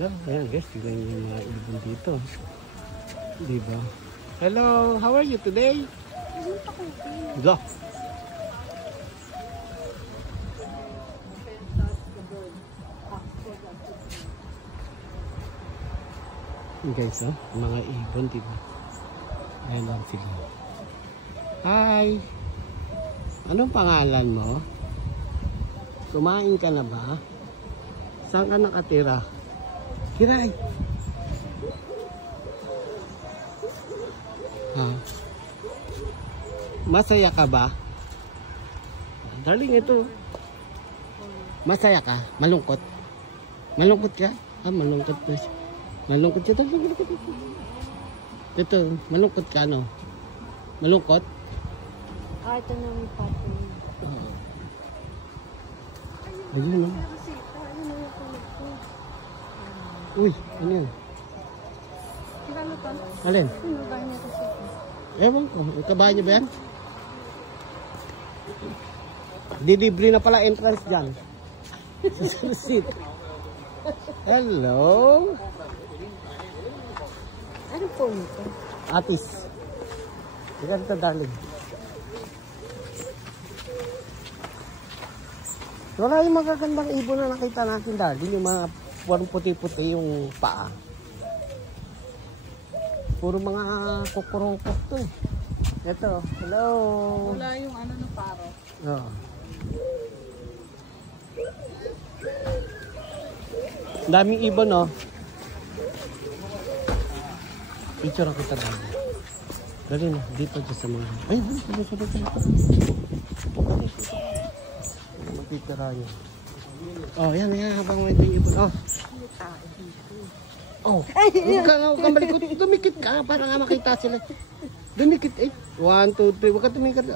Ayan guys, tignan nyo yung mga ibon dito. Diba? Hello, how are you today? Hello. Guys, oh, mga ibon, diba? Ayan lang sila. Hi! Anong pangalan mo? Kumain ka na ba? Saan ka nakatira? Kiray! Ha? Masaya ka ba? Darling, ito. Masaya ka? Malungkot? Malungkot ka? Ah, malungkot na siya. Malungkot siya. Ito, malungkot ka, no? Malungkot? Ah, ito na may pato. Ayun, no? Uy, ano yan? Kilala pa? Alin? Ano ba niya kasi? Ewan ko, yung kabahan niyo ba yan? Dilibre na pala entrance dyan. Susit. Hello? Ano po nito? Atis. Ganito, darling. Wala yung magagandang ibon na nakita natin, darling. Yung mga parang puti-puti yung paa. Puro mga kukurungkok to eh. Ito, hello. Wala yung ano ng paro. Oh. Daming ibon, no? Picture ako kita dali. Dali na, dito dyan sa mga... Ay, sabi. Magpipira yun. Oh, yan, habang may ito yung ibon. Oh. Oh, huwag kang malikot. Dumikit ka para nga makita sila. Dumikit eh. 1, 2, 3. Huwag ka tumikit.